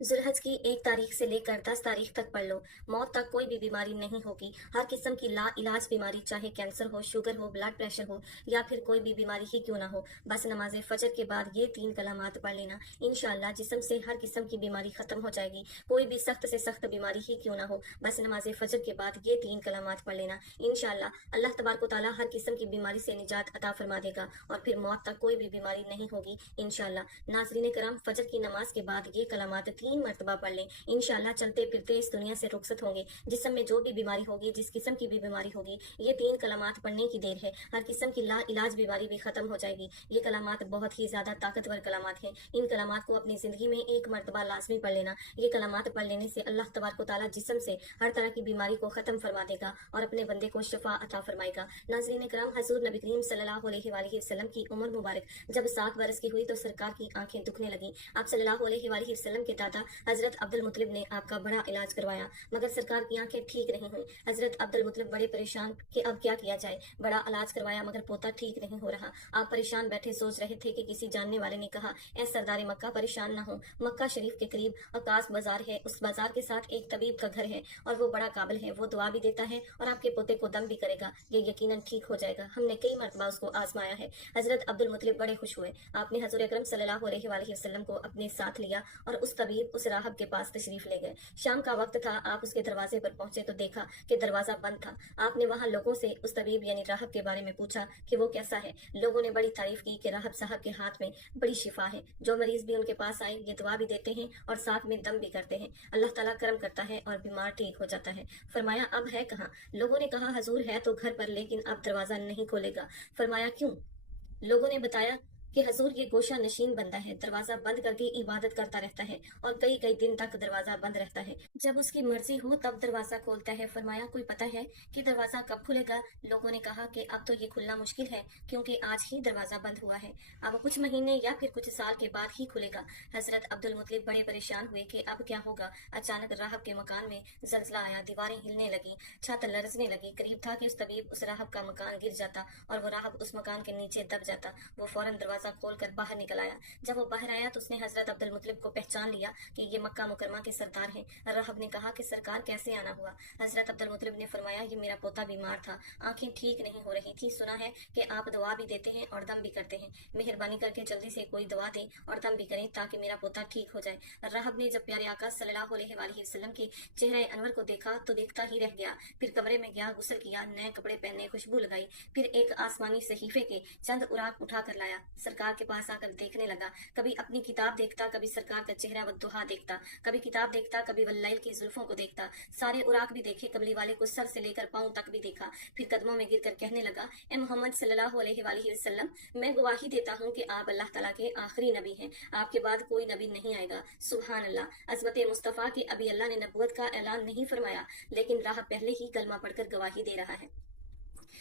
जुल्हज की 1 तारीख से लेकर 10 तारीख तक पढ़ लो। मौत तक कोई भी बीमारी नहीं होगी। हर किस्म की ला इलाज बीमारी, चाहे कैंसर हो, शुगर हो, ब्लड प्रेशर हो या फिर कोई भी बीमारी ही क्यों ना हो, बस नमाज फजर के बाद ये 3 कलामात पढ़ लेना। इंशाल्लाह जिस्म से हर किस्म की बीमारी खत्म हो जाएगी। कोई भी सख्त से सख्त बीमारी ही क्यों ना हो, बस नमाज फजर के बाद ये 3 कलामात पढ़ लेना। इंशाल्लाह अल्लाह तबारक व तआला हर किस्म की बीमारी से निजात अता फरमा देगा और फिर मौत तक कोई भी बीमारी नहीं होगी इंशाल्लाह। नाज़रीन कराम, फजर की नमाज के बाद ये कलामात 3 मरतबा पढ़ लें। इंशाल्लाह चलते फिरते इस दुनिया से रुखसत होंगे। जिस्म में जो भी बीमारी होगी, जिस किस्म की भी बीमारी होगी, ये 3 कलामात पढ़ने की देर है। हर किस्म की ला इलाज बीमारी भी खत्म हो जाएगी। ये कलामात बहुत ही ज्यादा ताकतवर कलामात हैं। इन कलामात को अपनी जिंदगी में 1 मरतबा लाजमी पढ़ लेना। ये कलामात पढ़ लेने से अल्लाह तबारक व तआला जिस्म से हर तरह की बीमारी को खत्म फरमा देगा और अपने बंदे को शफा अता फरमाएगा। नाज़रीन कराम, हजूर नबी करीम सल्लल्लाहु अलैहि वसल्लम की उम्र मुबारक जब 7 बरस की हुई तो सरकार की आंखें दुखने लगी। आप सल्लल्लाहु अलैहि वसल्लम के दादा हजरत अब्दुल मुतलिब ने आपका बड़ा इलाज करवाया, मगर सरकार की आंखें ठीक नहीं हुई। हजरत अब्दुल मुतलिब बड़े परेशान कि अब क्या किया जाए। बड़ा इलाज करवाया मगर पोता ठीक नहीं हो रहा। आप परेशान बैठे सोच रहे थे कि किसी जानने वाले ने कहा, ए सरदार मक्का, परेशान ना हो। मक्का शरीफ के करीब अकास बाजार है, उस बाजार के साथ एक तबीब का घर है और वो बड़ा काबिल है। वो दुआ भी देता है और आपके पोते को दम भी करेगा। ये यकीनन ठीक हो जाएगा। हमने कई मरतबा उसको आजमाया है। हजरत अब्दुल मुतलिब बड़े खुश हुए। आपने हजूर अकरम सल्लल्लाहु अलैहि वसल्लम को अपने साथ लिया और उस तबीब, उस राहब के पास तशरीफ ले गए। शाम का वक्त था। आप उसके दरवाजे पर पहुंचे तो देखा कि दरवाजा बंद था। आपने वहां लोगों से उस तबीब यानी राहब के बारे में पूछा कि वो कैसा है। लोगों ने बड़ी तारीफ की कि राहब साहब के हाथ में बड़ी शिफा है। जो मरीज भी उनके पास आए ये दुआ भी देते हैं और साथ में दम भी करते हैं। अल्लाह ताला करम करता है और बीमार ठीक हो जाता है। फरमाया, अब है कहाँ? लोगों ने कहा, हजूर है तो घर पर, लेकिन अब दरवाजा नहीं खोलेगा। फरमाया, क्यों? लोगों ने बताया कि हजूर ये गोशा नशीन बंदा है, दरवाजा बंद करके इबादत करता रहता है और कई कई दिन तक दरवाजा बंद रहता है। जब उसकी मर्जी हो तब दरवाजा खोलता है। फरमाया, कोई पता है कि दरवाजा कब खुलेगा? लोगों ने कहा कि अब तो ये खुलना मुश्किल है क्योंकि आज ही दरवाजा बंद हुआ है। अब कुछ महीने या फिर कुछ साल के बाद ही खुलेगा। हजरत अब्दुल मुतलिब बड़े परेशान हुए कि अब क्या होगा। अचानक राहब के मकान में जलजला आया, दीवारें हिलने लगी, छत लरजने लगी। करीब था कि उस तबीब, उस राहब का मकान गिर जाता और वो राहब उस मकान के नीचे दब जाता। वो फौरन दरवाजा खोलकर बाहर निकल आया। जब वो बाहर आया तो उसने हजरत अब्दुल मुतलिब को पहचान लिया कि ये मक्का मुकरमा के सरदार हैं। राहब ने कहा कि सरकार कैसे आना हुआ? हजरत अब्दुल मुतलिब ने फरमाया, ये मेरा पोता बीमार था, आंखें ठीक नहीं हो रही थी। सुना है कि आप दवा भी देते हैं और दम भी करते हैं। मेहरबानी करके जल्दी से कोई दवा दें और दम भी करें ताकि मेरा पोता ठीक हो जाए। राहब ने जब प्यारे आका सल्लल्लाहु अलैहि वसल्लम के चेहरे अनवर को देखा तो देखता ही रह गया। फिर कमरे में गया, गुस्ल किया, नए कपड़े पहने, खुशबू लगाई, फिर एक आसमानी सहीफे के चंद उराक उठा कर लाया। सरकार के पास आकर देखने लगा। कभी अपनी किताब देखता, कभी सरकार का चेहरा वद्दुहा देखता, कभी किताब देखता, कभी वल्लैल की जुल्फों को देखता। सारे उराक भी देखे, कमली वाले को सर से लेकर पांव तक भी देखा। फिर कदमों में गिरकर कहने लगा, ए मोहम्मद सल्लल्लाहु अलैहि वसल्लम, मैं गवाही देता हूँ कि आप अल्लाह ताला के आखिरी नबी हैं। आपके बाद कोई नबी नहीं आएगा। सुभान अल्लाह, अज़मत मुस्तफ़ा के अभी अल्लाह ने नबूवत का ऐलान नहीं फरमाया, लेकिन राह पहले ही कलमा पढ़कर गवाही दे रहा है।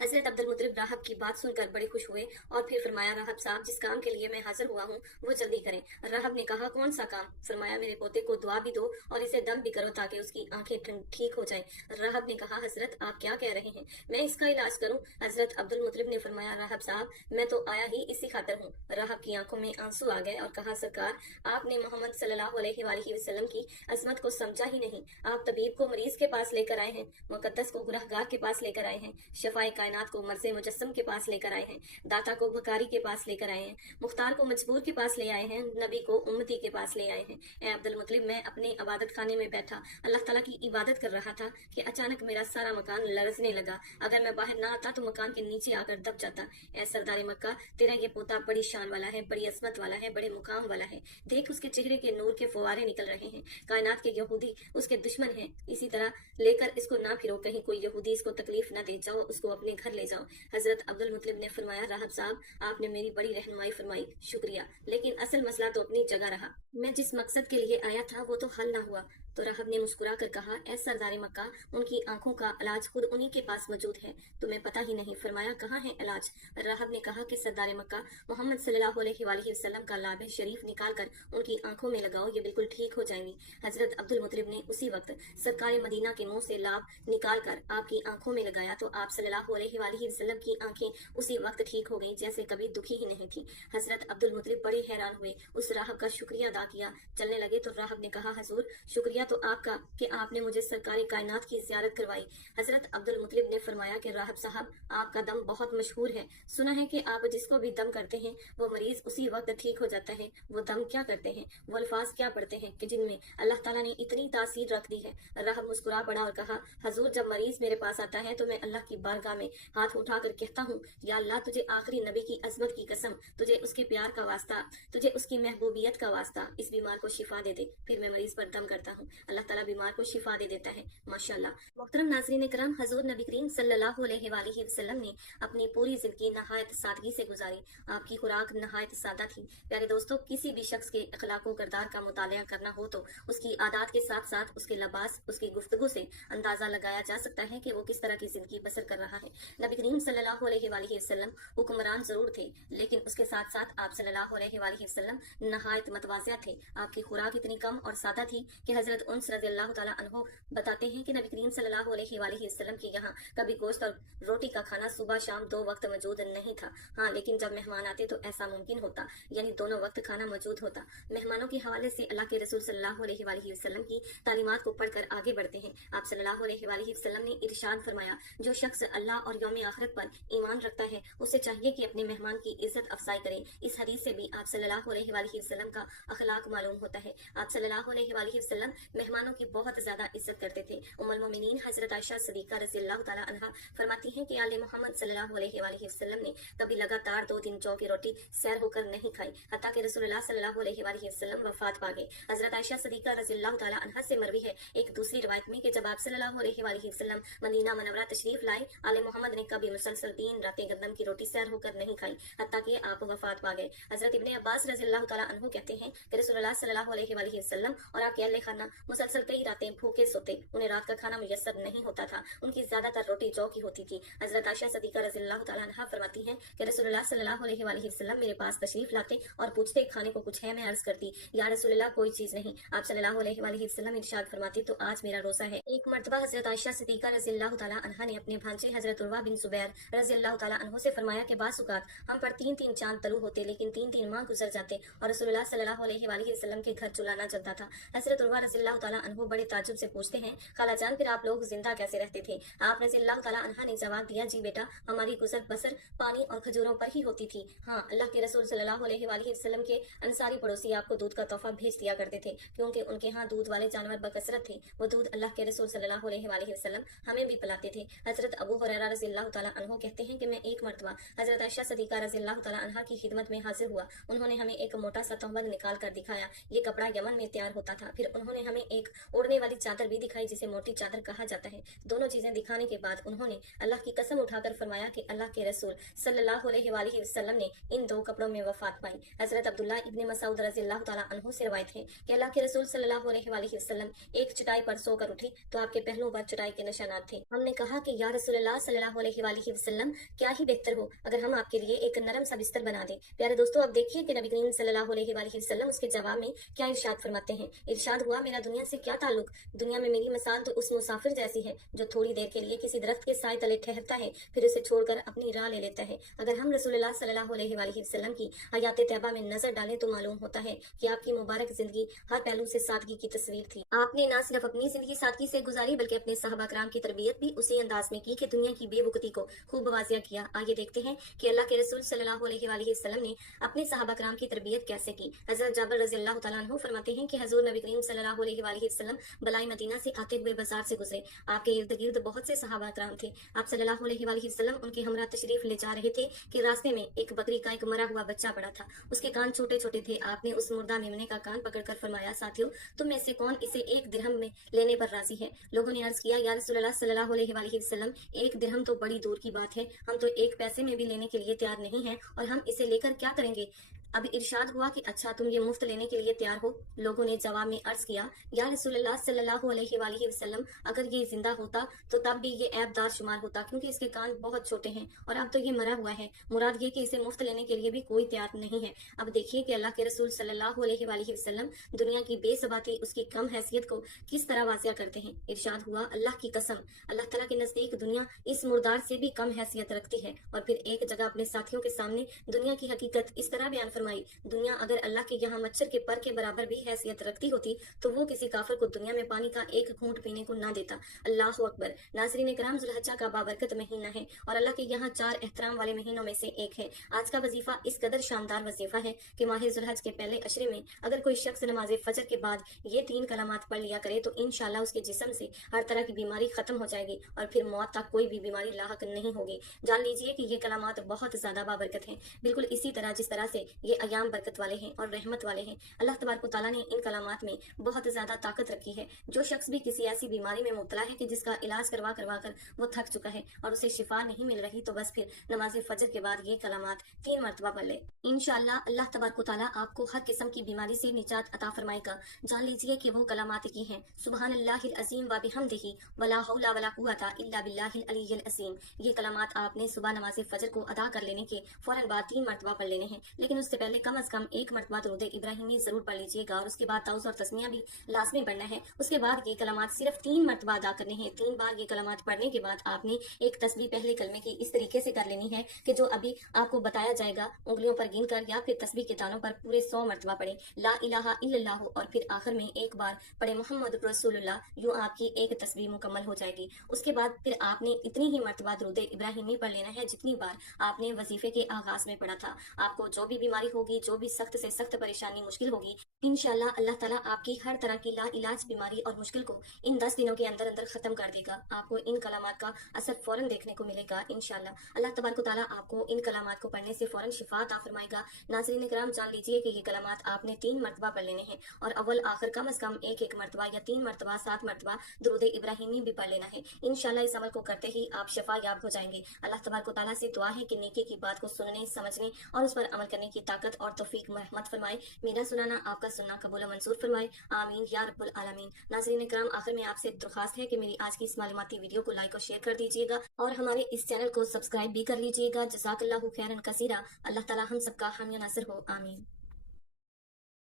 हजरत अब्दुल मुतलिब राहब की बात सुनकर बड़े खुश हुए और फिर फरमाया, राहब साहब, जिस काम के लिए मैं हाजिर हुआ हूँ वो जल्दी करें। राहब ने कहा, कौन सा काम? फरमाया, मेरे पोते को दुआ भी दो और इसे दम भी करो ताकि उसकी आंखें ठीक हो जाएं। राहब ने कहा, हजरत आप क्या कह रहे हैं, मैं इसका इलाज करूं? हजरत अब्दुल मुतलिब ने फरमाया, राहब साहब, मैं तो आया ही इसी खातिर हूँ। राहब की आंखों में आंसू आ गए और कहा, सरकार, आपने मोहम्मद सल्लल्लाहु अलैहि वसल्लम की अजमत को समझा ही नहीं। आप तबीब को मरीज के पास लेकर आए हैं, मुकद्दस को गुनहगार के पास लेकर आए हैं, शफाए कायनात को मर्ज़े मुजस्सम के पास लेकर आए हैं, दाता को भकारी के पास लेकर आए हैं, मुख्तार को मजबूर के पास ले आए हैं, नबी को उम्मती के पास ले आए हैं। ए अब्दुल मुतलिब, मैं अपने इबादत खाने में बैठा अल्लाह ताला की इबादत कर रहा था कि अचानक मेरा सारा मकान लरजने लगा। अगर मैं बाहर ना आता तो मकान के नीचे आकर दब जाता। ए सरदार मक्का, तेरा ये पोता बड़ी शान वाला है, बड़ी असमत वाला है, बड़े मुकाम वाला है। देख, उसके चेहरे के नूर के फुवारे निकल रहे हैं। कायनात के यहूदी उसके दुश्मन हैं। इसी तरह लेकर इसको ना फिरो, कहीं कोई यहूदी इसको तकलीफ ना दे। जाओ, उसको अपने घर ले जाओ। हजरत अब्दुल मुतलिब ने फरमाया, राहब साहब, आपने मेरी बड़ी रहनुमाई फरमाई, शुक्रिया, लेकिन असल मसला तो अपनी जगह रहा। मैं जिस मकसद के लिए आया था वो तो हल ना हुआ। तो राहब ने मुस्कुरा कर कहा, ए सरदार मक्का, उनकी आंखों का इलाज खुद उन्हीं के पास मौजूद है, तुम्हें पता ही नहीं। फरमाया, कहाँ है इलाज? राहब ने कहा कि सरदार मक्का, मोहम्मद सल्लल्लाहु अलैहि वसल्लम का लाब शरीफ निकाल कर उनकी आंखों में लगाओ, ये बिल्कुल ठीक हो जाएंगी। हजरत अब्दुल मुतलिब ने उसी वक्त सरकार मदीना के मुंह से लाब निकाल कर आपकी आंखों में लगाया तो आप सल्लल्लाहु अलैहि वसल्लम की आंखें उसी वक्त ठीक हो गईं, जैसे कभी दुखी ही नहीं थी। हजरत अब्दुल मुतलिब बड़े हैरान हुए, उस राहब का शुक्रिया अदा किया। चलने लगे तो राहब ने कहा, हजूर, शुक्रिया तो आपका कि आपने मुझे सरकारी कायनात की ज़ियारत करवाई। हजरत अब्दुल मुतलिब ने फरमाया कि राहब साहब, आपका दम बहुत मशहूर है, सुना है कि आप जिसको भी दम करते हैं वो मरीज उसी वक्त ठीक हो जाता है। वो दम क्या करते हैं, वो अल्फाज क्या पढ़ते हैं कि जिनमें अल्लाह ताला ने इतनी तासीर रख दी है? राहब मुस्कुरा पड़ा और कहा, हजूर, जब मरीज मेरे पास आता है तो मैं अल्लाह की बारगाह में हाथ उठाकर कहता हूँ, या अल्लाह, तुझे आखिरी नबी की अजमत की कसम, तुझे उसके प्यार का वास्ता, तुझे उसकी महबूबियत का वास्ता, इस बीमार को शिफा दे दे। फिर मैं मरीज पर दम करता हूँ, अल्लाह ताला बीमार को शिफा दे देता है। माशाल्लाह। मोहतरम नाज़रीन करम, हजूर नबी करीम सल्लल्लाहु अलैहि वसल्लम ने अपनी पूरी जिंदगी नहायत सादगी से गुजारी। आपकी खुराक नहायत सादा थी। प्यारे दोस्तों, किसी भी शख्स के अखलाको किरदार का मुतालिया करना हो तो उसकी आदात के साथ साथ उसके लबास, उसकी गुफ्तगू से अंदाजा लगाया जा सकता है कि वो किस तरह की जिंदगी बसर कर रहा है। नबी करीम सल्लल्लाहु अलैहि वसल्लम हुक्मरान जरूर थे, लेकिन उसके साथ साथ आप सल्लल्लाहु अलैहि वसल्लम नहायत मतवाज़िया थे। आपकी खुराक इतनी कम और सादा थी कि हजरत उन्स रज़ियल्लाहु ताला अन्हु बताते हैं कि नबी करीम सल्लल्लाहु अलैहि वसल्लम के यहाँ कभी गोश्त और रोटी का खाना सुबह शाम 2 वक्त मौजूद नहीं था। हाँ, लेकिन जब मेहमान आते तो ऐसा मुमकिन होता, यानी दोनों वक्त खाना मौजूद होता। मेहमानों के हवाले से अल्लाह के रसूल सल्लल्लाहु अलैहि वसल्लम की तालीमात को पढ़कर आगे बढ़ते हैं। आप सल्लल्लाहु अलैहि वसल्लम ने इरशाद फरमाया, जो शख्स अल्लाह और यौम आखिरत पर ईमान रखता है उसे चाहिए कि अपने मेहमान की इज्जत अफजाई करे। इस हदीस से भी आप सल्लल्लाहु अलैहि वसल्लम का अखलाक मालूम होता है। आप सल्लल्लाहु अलैहि वसल्लम मेहमानों की बहुत ज्यादा इज्जत करते थे। उम्मुल मोमिनीन हजरत आयशा सिद्दीका रज़ियल्लाहु ताला अन्हा फरमाती हैं कि आले मोहम्मद सल्लल्लाहु अलैहि वसल्लम ने कभी लगातार 2 दिन जौ की रोटी सैर होकर नहीं खाई, हत्ता कि रसूलुल्लाह सल्लल्लाहु अलैहि वसल्लम वफात पा गए। हजरत आयशा सिद्दीका रज़ियल्लाहु ताला अन्हा से मरवी है एक दूसरी रिवायत में कि जब आप सल्लल्लाहु अलैहि वसल्लम मदीना मनवरा तशरीफ लाए, आले मोहम्मद ने कभी मुसलसल 3 रातें गंदम की रोटी सैर होकर नहीं खाई, हत्ता कि आप वफात पा गए। हजरत इब्ने अब्बास रज़ियल्लाहु ताला अन्हु कहते हैं कि रसूलुल्लाह सल्लल्लाहु अलैहि वसल्लम और आपके अहले खाना मुसलसल कई रातें भूखे सोते, उन्हें रात का खाना मुयस्सर नहीं होता था। उनकी ज्यादातर रोटी जौ की होती थी। हजरत आयशा सिद्दीका रज़ियल्लाहु ताला अन्हा फरमाती हैं कि रसूलुल्लाह सल्लल्लाहु अलैहि वसल्लम मेरे पास तशरीफ लाते और पूछते, खाने को कुछ है? मैं अर्ज करती, या रसूलुल्लाह, कोई चीज नहीं। आप सल्लल्लाहु अलैहि वसल्लम इरशाद फरमाती, तो आज मेरा रोजा है। एक मर्तबा हजरत आयशा सिद्दीका रज़ियल्लाहु ताला अन्हा ने अपने भांजे हजरत उर्वा बिन जुबैर रज़ियल्लाहु ताला अन्हु से फरमाया कि बासुकात हम पर 3-3 चांद तलू होते, लेकिन 3-3 माह गुजर जाते और रसूलुल्लाह सल्लल्लाहु अलैहि वसल्लम के घर चूल्हा न जलता था। हजरत उर्वा रज़ियल्लाहु ताला अन्हु बड़े ताज्जुब से पूछते हैं, खाला जान, फिर आप लोग जिंदा कैसे रहते थे? आप रज़ियल्लाहु ताला अन्हा ने जवाब दिया, जी बेटा, हमारी गुजर बसर पानी और खजूरों पर ही होती थी। हाँ, अल्लाह के रसूल सल्लल्लाहु अलैहि वसल्लम के अंसारी पड़ोसी आपको दूध का तोहफा भेज दिया करते थे, क्योंकि उनके यहाँ दूध वाले जानवर बकसरत थे। वो दूध अल्लाह के रसूल सल्लल्लाहु अलैहि वसल्लम हमें भी पिलाते थे। हजरत अबू हुरैरा रज़ियल्लाहु ताला अन्हु कहते हैं कि मैं एक मर्तबा हजरत आयशा सिद्दीका रज़ियल्लाहु ताला अन्हा की खिदमत में हाजिर हुआ। उन्होंने हमें एक मोटा सा तहमद निकाल कर दिखाया। ये कपड़ा यमन में तैयार होता था। फिर उन्होंने हमें एक ओढ़ने वाली चादर भी दिखाई, जिसे मोटी चादर कहा जाता है। दोनों चीजें दिखाने के बाद उन्होंने अल्लाह की कसम उठाकर फरमाया कि अल्लाह के रसूल सल्लल्लाहु अलैहि वसल्लम ने इन 2 कपड़ों में वफात पाई। हजरत अब्दुल्ला इब्ने मसूद रज़ियल्लाहु ताला अन्हु से रवायत है कि अल्लाह के रसूल सल्लल्लाहु अलैहि वसल्लम एक चटाई पर सोकर उठे तो आपके पहलुओं पर चटाई के निशानात थे। हमने कहा कि या रसूलुल्लाह सल्लल्लाहु अलैहि वसल्लम, क्या ही बेहतर हो अगर हम आपके लिए एक नरम सा बिस्तर बना दें। प्यारे दोस्तों, अब देखिए कि नबी करीम सल्लल्लाहु अलैहि वसल्लम उसके जवाब में क्या इरशाद फरमाते हैं। इरशाद हुआ, मेरा दुनिया से क्या ताल्लुक? दुनिया में मेरी मिसाल तो उस मुसाफिर जैसी है जो थोड़ी देर के लिए किसी दरख्त के साए तले ठहरता है, फिर उसे छोड़कर अपनी राह ले लेता है। अगर हम रसूलुल्लाह सल्लल्लाहु अलैहि वसल्लम की हयात तैयबा में नजर डालें तो मालूम होता है कि आपकी मुबारक जिंदगी हर पहलू से सादगी की तस्वीर थी। आपने न सिर्फ अपनी जिंदगी सादगी से गुजारी, बल्कि अपने सहाबा कराम की तरबियत भी उसी अंदाज में की कि दुनिया की बेवकूती को खूब वाजिया किया। आइए देखते हैं कि अल्लाह के रसूल सल्लल्लाहु अलैहि वसल्लम ने अपने सहाबा कराम की तरबियत कैसे की। हजरत जाबिर रज़ियल्लाहु ताला अन्हु फरमाते हैं कि हजूर नबी करीम सल्लल्लाहु अलैहि वसल्लम बलाई मदीना से आते हुए बाजार से गुजरे। आपके इर्द गिर्द बहुत से सहाबा कराम थे। आप सल्लल्लाहु अलैहि वसल्लम उनके हमरा तशरीफ ले जा रहे थे कि रास्ते में एक बकरी का एक मरा हुआ बच्चा पड़ा था। उसके कान छोटे छोटे थे। आपने उस मुर्दा मेमने का कान पकड़कर फरमाया, साथियों, तुम में से कौन इसे 1 दिरहम में लेने पर राजी है? लोगों ने अर्ज किया, या रसूलुल्लाह सल्लल्लाहु अलैहि वसल्लम, 1 दिरहम तो बड़ी दूर की बात है, हम तो 1 पैसे में भी लेने के लिए तैयार नहीं हैं, और हम इसे लेकर क्या करेंगे? अब इरशाद हुआ कि अच्छा तुम ये मुफ्त लेने के लिए तैयार हो। लोगों ने जवाब में अर्ज किया, या रसूलुल्लाह सल्लल्लाहु अलैहि वसल्लम, अगर ये जिंदा होता तो तब भी ये ऐबदार शुमार होता, क्योंकि इसके कान बहुत छोटे हैं और अब तो ये मरा हुआ है। मुराद ये कि इसे मुफ्त लेने के लिए भी कोई तैयार नहीं है। अब देखिए कि अल्लाह के रसूल सल्लल्लाहु अलैहि वसल्लम दुनिया की बेसबाती, उसकी कम हैसियत को किस तरह वाजिया करते हैं। इरशाद हुआ, अल्लाह की कसम, अल्लाह तआला के नजदीक दुनिया इस मुर्दार से भी कम हैसियत रखती है। और फिर एक जगह अपने साथियों के सामने दुनिया की हकीकत इस तरह बयान फरमाई, दुनिया अगर अल्लाह के यहाँ मच्छर के पर के बराबर भी हैसियत रखती होती तो वो किसी काफिर को दुनिया में पानी का एक घूंट पीने को ना देता। अल्लाह अकबर। नाज़रीन इकराम, ज़ुल्हज्जा का बाबरकत महीना है और अल्लाह के यहाँ 4 एहतराम वाले महीनों में से एक है। आज का वजीफा इस कदर शानदार वजीफा है कि माह ज़ुल्हज के पहले अशरे में अगर कोई शख्स नमाज फजर के बाद ये 3 कलामात पढ़ लिया करे तो इंशाल्लाह उसके जिस्म से हर तरह की बीमारी खत्म हो जाएगी और फिर मौत तक कोई भी बीमारी लाहक नहीं होगी। जान लीजिए कि ये कलामात बहुत ज्यादा बाबरकत हैं, बिल्कुल इसी तरह जिस तरह से ये अयाम बरकत वाले हैं और रहमत वाले हैं। अल्लाह तबारक व तआला ने इन कलामात में बहुत ज्यादा ताकत रखी है। जो शख्स भी किसी ऐसी बीमारी में मुब्तला है कि जिसका इलाज करवा करवा कर वो थक चुका है और उसे शिफा नहीं मिल रही, तो बस फिर नमाज फजर के बाद ये कलामात 3 मरतबा पढ़ ले। इंशाअल्लाह अल्लाह तबारक व तआला आपको हर किस्म की बीमारी से निजात अता फरमाएगा। जान लीजिए कि वो कलामात की हैं, सुबहानल्लाहिल अज़ीम व बिहम्दिही वला हौला वला कुव्वता इल्ला बिल्लाहिल अलिय्यिल अज़ीम। ये कलामात आपने सुबह नमाज फजर को अदा कर लेने के फौरन बाद 3 मरतबा पढ़ लेने हैं, लेकिन उससे पहले कम अज कम 1 मरतबा दुरूद इब्राहिमी जरूर पढ़ लीजिएगा और उसके बाद ताउज़ और तस्मिया भी लाजमी पढ़ना है। उसके बाद ये कलामात सिर्फ 3 मरतबा अदा करने हैं। 3 बार ये कलामात पढ़ने के बाद आपने एक तस्बीह पहले कलमे की इस तरीके से कर लेनी है कि जो अभी आपको बताया जाएगा, उंगलियों पर गिन कर या फिर तस्बीह के दानों पर पूरे 100 मरतबा पढ़े ला इलाहा इल्लल्लाह और फिर आखिर में एक बार पढ़े मोहम्मद रसूलुल्लाह। यूं आपकी एक तस्बीह मुकम्मल हो जाएगी। उसके बाद फिर आपने इतनी ही मरतबा दुरूद इब्राहिमी पढ़ लेना है जितनी बार आपने वजीफे के आगाज में पढ़ा था। आपको जो भी बीमारी होगी, जो भी सख्त से सख्त परेशानी मुश्किल होगी, इंशाल्लाह अल्लाह ताला आपकी हर तरह की ला इलाज बीमारी और मुश्किल को इन 10 दिनों के अंदर अंदर खत्म कर देगा। आपको इन कलामात का असर फौरन देखने को मिलेगा इंशाल्लाह। अल्लाह तबारक व तआला आपको इन कलामात को पढ़ने से फौरन शिफा अता फरमाएगा। नाज़रीन इकराम, जान लीजिए कि ये कलामात आपने 3 मरतबा पढ़ लेने हैं और अव्वल आखिर कम अज कम 1-1 मरतबा या 3 मरतबा 7 मरतबा दुरूद इब्राहिमी भी पढ़ लेना है। इंशाल्लाह इस अमल को करते ही आप शिफा याब हो जाएंगे। अल्लाह तबारक व तआला से दुआ है कि नेकी की बात को सुनने, समझने और उस पर अमल करने की ताकत और तौफीक रहमत फरमाए। मेरा सुनाना आपका सुनना कबूल व मंजूर फरमाए, आमीन या रब्बुल आलमीन। नाज़रीन इकराम, आखिर में आपसे दरख्वास्त है कि मेरी आज की इस मालूमाती वीडियो को लाइक और शेयर कर दीजिएगा और हमारे इस चैनल को सब्सक्राइब भी कर लीजिएगा। जज़ाकल्लाहु खैरन कसीरा। अल्लाह ताला हम सबका हामी नासिर हो, आमीन।